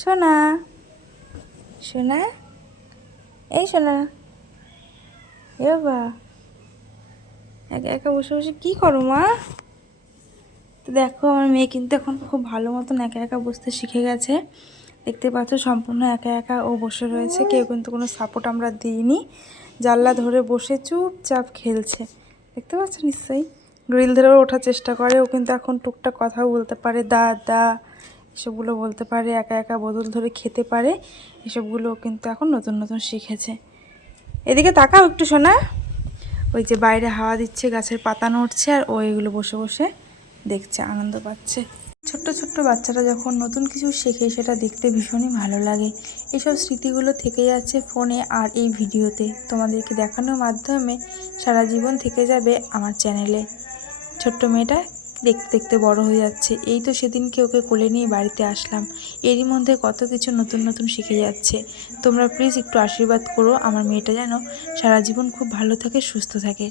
সোনা, সোনা, এই সোনা, এ বাবা, একা একা বসে বসে কি করো মা? তো দেখো আমার মেয়ে কিন্তু এখন খুব ভালো মতন একা একা বসতে শিখে গেছে। দেখতে পাচ্ছ সম্পূর্ণ একা একা ও বসে রয়েছে, কেউ কিন্তু কোনো সাপোর্ট আমরা দিইনি। জানলা ধরে বসে চুপচাপ খেলছে, দেখতে পাচ্ছ নিশ্চয়ই। গ্রিল ধরেও ওঠার চেষ্টা করে, ও কিন্তু এখন টুকটাক কথাও বলতে পারে, দা দা এসবগুলো বলতে পারে, একা একা বোতল ধরে খেতে পারে। এসবগুলো কিন্তু এখন নতুন নতুন শিখেছে। এদিকে তাকাও একটু সোনা। ওই যে বাইরে হাওয়া দিচ্ছে, গাছের পাতা নড়ছে, আর ও এগুলো বসে বসে দেখছে, আনন্দ পাচ্ছে। ছোট্ট ছোট্ট বাচ্চারা যখন নতুন কিছু শেখে সেটা দেখতে ভীষণই ভালো লাগে। এসব স্মৃতিগুলো থেকে যাচ্ছে ফোনে আর এই ভিডিওতে, তোমাদেরকে দেখানোর মাধ্যমে সারা জীবন থেকে যাবে আমার চ্যানেলে। ছোট্ট মেয়েটা দেখতে দেখতে বড় হয়ে যাচ্ছে। এই তো সেদিনকে ওকে কোলে নিয়ে বাড়িতে আসলাম, এরই মধ্যে কত কিছু নতুন নতুন শিখে যাচ্ছে। তোমরা প্লিজ একটু আশীর্বাদ করো আমার মেয়েটা যেন সারা জীবন খুব ভালো থাকে, সুস্থ থাকে।